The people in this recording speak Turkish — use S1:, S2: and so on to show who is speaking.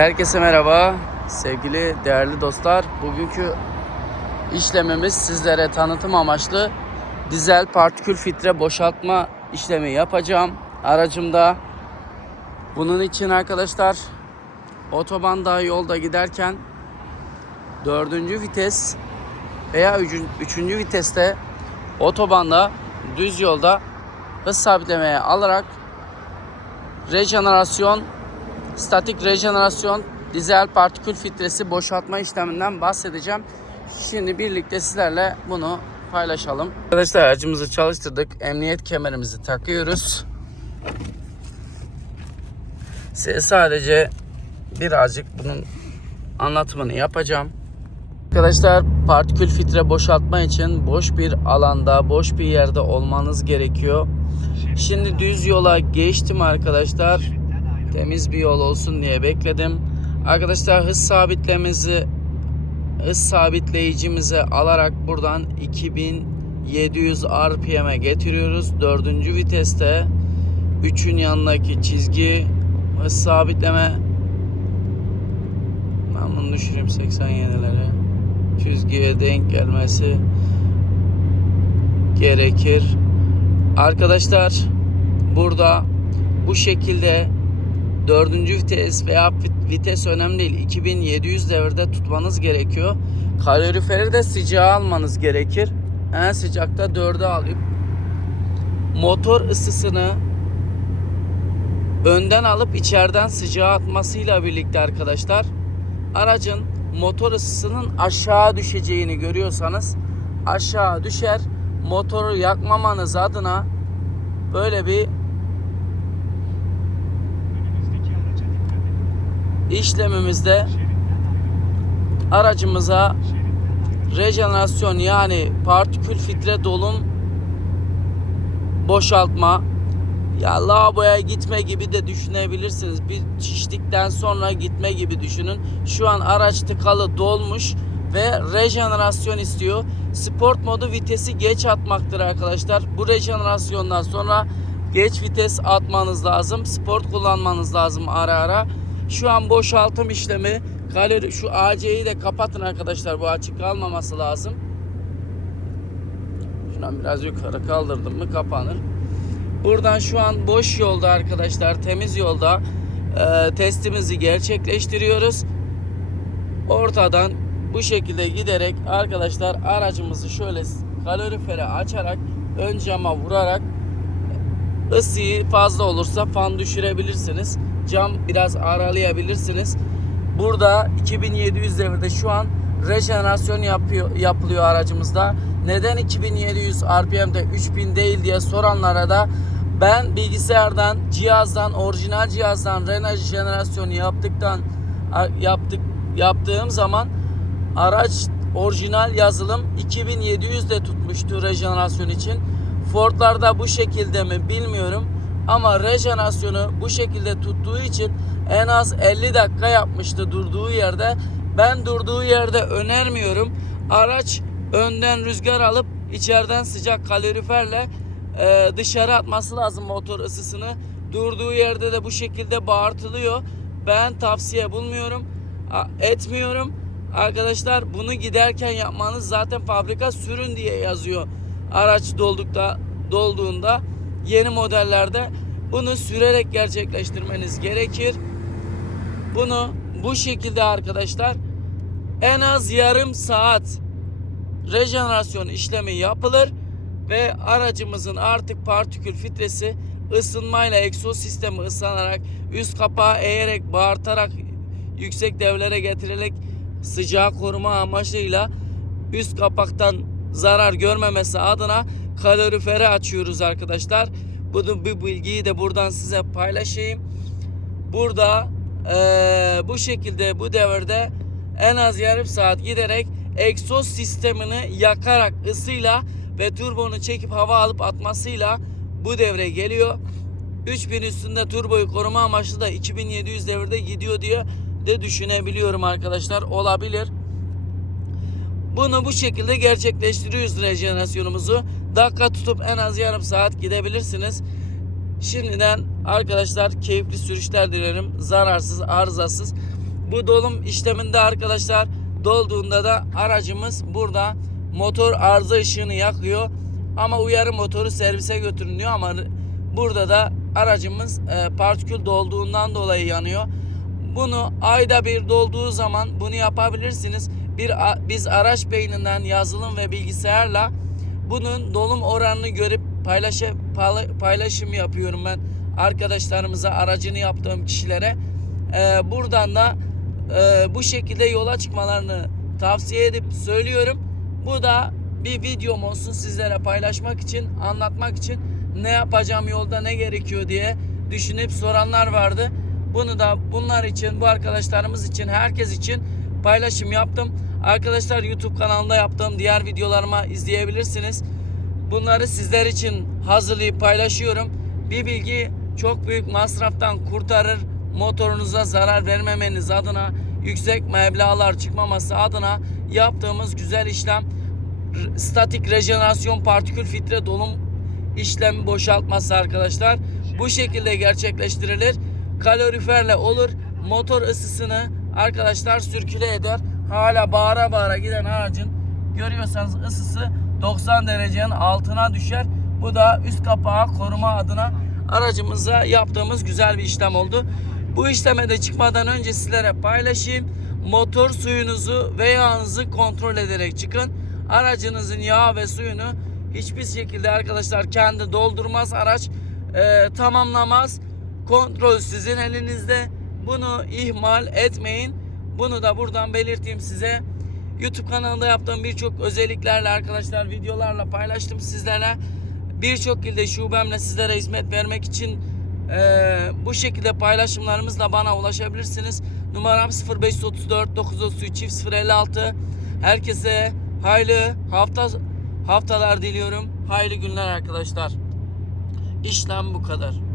S1: Herkese merhaba sevgili değerli dostlar. Bugünkü işlemimiz sizlere tanıtım amaçlı dizel partikül filtre boşaltma işlemi yapacağım aracımda. Bunun için arkadaşlar otobanda yolda giderken dördüncü vites veya üçüncü, viteste otobanda düz yolda hız sabitlemeye alarak rejenerasyon statik rejenerasyon dizel partikül filtresi boşaltma işleminden bahsedeceğim. Şimdi birlikte sizlerle bunu paylaşalım. Arkadaşlar aracımızı çalıştırdık. Emniyet kemerimizi takıyoruz. Size sadece birazcık bunun anlatımını yapacağım. Arkadaşlar partikül filtre boşaltma için boş bir alanda, boş bir yerde olmanız gerekiyor. Şimdi düz yola geçtim arkadaşlar. Temiz bir yol olsun diye bekledim. Arkadaşlar hız sabitlememizi hız sabitleyicimizi alarak buradan 2700 RPM'e getiriyoruz. Dördüncü viteste 3'ün yanındaki çizgi hız sabitleme ben bunu düşüreyim 87'lere çizgiye denk gelmesi gerekir. Arkadaşlar burada bu şekilde dördüncü vites veya vites önemli değil. 2700 devirde tutmanız gerekiyor. Kaloriferi de sıcağa almanız gerekir. En sıcakta 4'e alıp motor ısısını önden alıp içeriden sıcağa atmasıyla birlikte arkadaşlar aracın motor ısısının aşağı düşeceğini görüyorsanız aşağı düşer. Motoru yakmamanız adına böyle bir işlemimizde aracımıza rejenerasyon yani partikül filtre dolum boşaltma ya lavaboya gitme gibi de düşünebilirsiniz. Bir şiştikten sonra gitme gibi düşünün. Şu an araç tıkalı dolmuş ve rejenerasyon istiyor. Sport modu vitesi geç atmaktır arkadaşlar. Bu rejenerasyondan sonra geç vites atmanız lazım. Sport kullanmanız lazım ara ara. Şu an boşaltım işlemi kalori şu AC'yi de kapatın arkadaşlar. Bu açık kalmaması lazım. Şuradan biraz yukarı kaldırdım mı kapanır. Buradan şu an boş yolda arkadaşlar temiz yolda e, testimizi gerçekleştiriyoruz. Ortadan bu şekilde giderek arkadaşlar aracımızı şöyle kalorifere açarak ön cama vurarak ısıyı fazla olursa fan düşürebilirsiniz. Cam biraz aralayabilirsiniz. Burada 2700 devirde şu an rejenerasyon yapıyor, yapılıyor aracımızda. Neden 2700 RPM'de 3000 değil diye soranlara da ben bilgisayardan, cihazdan, orijinal cihazdan rejenerasyonu yaptıktan yaptık yaptığım zaman araç orijinal yazılım 2700 de tutmuştu rejenerasyon için. Ford'larda bu şekilde mi bilmiyorum. Ama rejenerasyonu bu şekilde tuttuğu için en az 50 dakika yapmıştı durduğu yerde. Ben durduğu yerde önermiyorum. Araç önden rüzgar alıp içeriden sıcak kaloriferle e, dışarı atması lazım motor ısısını. Durduğu yerde de bu şekilde bağırtılıyor. Ben tavsiye bulmuyorum. Etmiyorum. Arkadaşlar bunu giderken yapmanız zaten fabrika sürün diye yazıyor. Araç doldukta dolduğunda yeni modellerde bunu sürerek gerçekleştirmeniz gerekir. Bunu bu şekilde arkadaşlar en az yarım saat rejenerasyon işlemi yapılır ve aracımızın artık partikül filtresi ısınmayla egzoz sistemi ıslanarak üst kapağı eğerek bağırtarak yüksek devlere getirerek sıcağı koruma amacıyla üst kapaktan zarar görmemesi adına kaloriferi açıyoruz arkadaşlar. Bunu bu bilgiyi de buradan size paylaşayım. Burada ee, bu şekilde bu devirde en az yarım saat giderek egzoz sistemini yakarak ısıyla ve turbonu çekip hava alıp atmasıyla bu devre geliyor. 3000 üstünde turboyu koruma amaçlı da 2700 devirde gidiyor diye de düşünebiliyorum arkadaşlar. Olabilir. Bunu bu şekilde gerçekleştiriyoruz rejenerasyonumuzu. Dakika tutup en az yarım saat gidebilirsiniz. Şimdiden arkadaşlar keyifli sürüşler dilerim. Zararsız, arızasız. Bu dolum işleminde arkadaşlar dolduğunda da aracımız burada motor arıza ışığını yakıyor. Ama uyarı motoru servise götürülüyor ama burada da aracımız e, partikül dolduğundan dolayı yanıyor. Bunu ayda bir dolduğu zaman bunu yapabilirsiniz. Bir biz araç beyninden yazılım ve bilgisayarla bunun dolum oranını görüp paylaşa, payla- paylaşım yapıyorum ben arkadaşlarımıza aracını yaptığım kişilere. Ee, buradan da e, bu şekilde yola çıkmalarını tavsiye edip söylüyorum. Bu da bir videom olsun sizlere paylaşmak için, anlatmak için ne yapacağım yolda ne gerekiyor diye düşünüp soranlar vardı. Bunu da bunlar için, bu arkadaşlarımız için, herkes için paylaşım yaptım. Arkadaşlar YouTube kanalında yaptığım diğer videolarıma izleyebilirsiniz. Bunları sizler için hazırlayıp paylaşıyorum. Bir bilgi çok büyük masraftan kurtarır. Motorunuza zarar vermemeniz adına, yüksek meblağlar çıkmaması adına yaptığımız güzel işlem statik rejenerasyon partikül filtre dolum işlemi boşaltması arkadaşlar. Bu şekilde gerçekleştirilir. Kaloriferle olur. Motor ısısını arkadaşlar sürküle eder. Hala bağıra bağıra giden aracın görüyorsanız ısısı 90 derecenin altına düşer. Bu da üst kapağı koruma adına aracımıza yaptığımız güzel bir işlem oldu. Bu işleme de çıkmadan önce sizlere paylaşayım. Motor suyunuzu ve yağınızı kontrol ederek çıkın. Aracınızın yağ ve suyunu hiçbir şekilde arkadaşlar kendi doldurmaz araç e, tamamlamaz. Kontrol sizin elinizde. Bunu ihmal etmeyin. Bunu da buradan belirteyim size. YouTube kanalında yaptığım birçok özelliklerle arkadaşlar videolarla paylaştım sizlerle. Birçok ilde şubemle sizlere hizmet vermek için eee, bu şekilde paylaşımlarımızla bana ulaşabilirsiniz. Numaram 0534 933 çift 056. Herkese hayırlı hafta haftalar diliyorum. Hayırlı günler arkadaşlar. İşlem bu kadar.